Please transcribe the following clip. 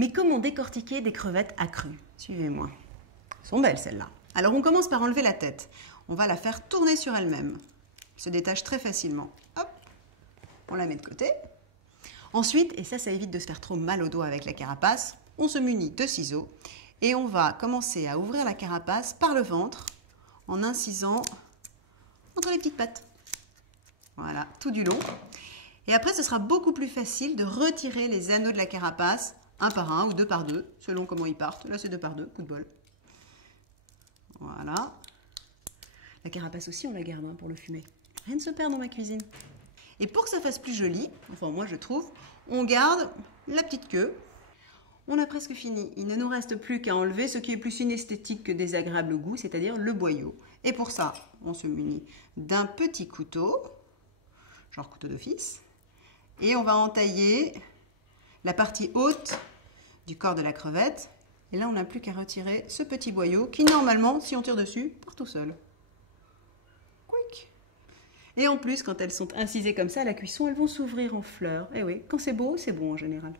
Mais comment décortiquer des crevettes accrues? Suivez-moi. Elles sont belles celles-là. Alors on commence par enlever la tête. On va la faire tourner sur elle-même. Elle se détache très facilement. Hop, on la met de côté. Ensuite, et ça évite de se faire trop mal au doigt avec la carapace, on se munit de ciseaux et on va commencer à ouvrir la carapace par le ventre en incisant entre les petites pattes. Voilà, tout du long. Et après, ce sera beaucoup plus facile de retirer les anneaux de la carapace, un par un ou deux par deux, selon comment ils partent. Là, c'est deux par deux, coup de bol. Voilà. La carapace aussi, on la garde pour le fumer. Rien ne se perd dans ma cuisine. Et pour que ça fasse plus joli, enfin moi je trouve, on garde la petite queue. On a presque fini. Il ne nous reste plus qu'à enlever ce qui est plus inesthétique que désagréable au goût, c'est-à-dire le boyau. Et pour ça, on se munit d'un petit couteau, genre couteau d'office, et on va entailler la partie haute du corps de la crevette. Et là, on n'a plus qu'à retirer ce petit boyau qui, normalement, si on tire dessus, part tout seul. Quick. Et en plus, quand elles sont incisées comme ça à la cuisson, elles vont s'ouvrir en fleurs. Et oui, quand c'est beau en général.